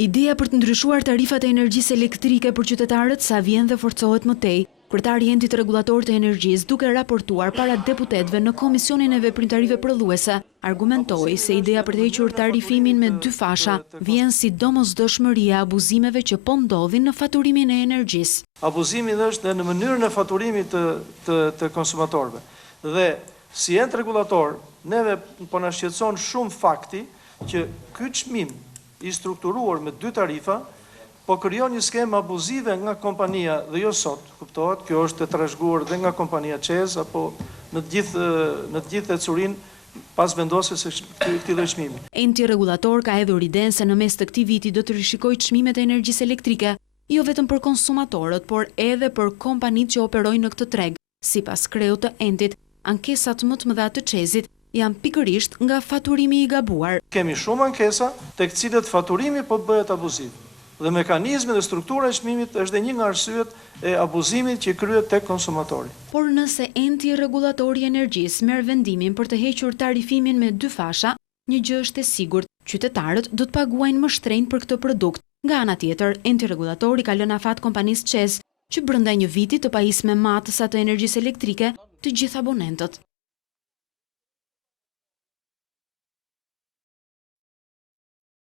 Ideja për të ndryshuar tarifat e energjisë elektrike për qytetarët sa vjen dhe forcohet më tej. Kryetari i Endit Rregullator të Energjisë, duke raportuar para deputetëve në Komisionin e Veprimtarive Prodhuese, argumentoi se ideja për të hequr tarifimin me 2 fasha vjen si domosdoshmëria e abuzimeve që po ndodhin në faturimin e energjisë. Abuzimi është në mënyrën e faturimit të konsumatorëve. Dhe si ent rregullator, neve po na shqetëson shumë fakti që ky çmim i strukturuar me 2 tarifa po krijon një skemë abuzive nga kompania dhe jo sot, kuptohet, kjo është e trashëguar dhe nga kompania ÇEZ apo në të gjithë ecurinë pas vendosjes së këtij lloji çmimi. Enti rregullator ka hedhur idenë se në mes të këtij viti do të rishikojë çmimet e energjisë elektrike, jo vetëm për konsumatorët, por edhe për kompanitë që operojnë në këtë treg. Sipas kreut të entit, ankesat më të mëdha të ÇEZ-it janë pikërisht nga faturimi i gabuar. Kemi shumë ankesa tek cilët faturimi po bëhet abuziv. Dhe mekanizmi dhe struktura e çmimit është dhe një nga arsyet e abuzimit që kryhet tek konsumatori. Por nëse enti rregullatori i energjisë merr vendimin për të hequr tarifimin me 2 fasha, një gjë është e sigurt, qytetarët do të paguajnë më shtrenjtë për këtë produkt. Nga ana tjetër, enti rregullatori ka lënë afat kompanisë ÇEZ, që brenda një viti të pajisë me matësa të energjisë elektrike të gjithë abonentët.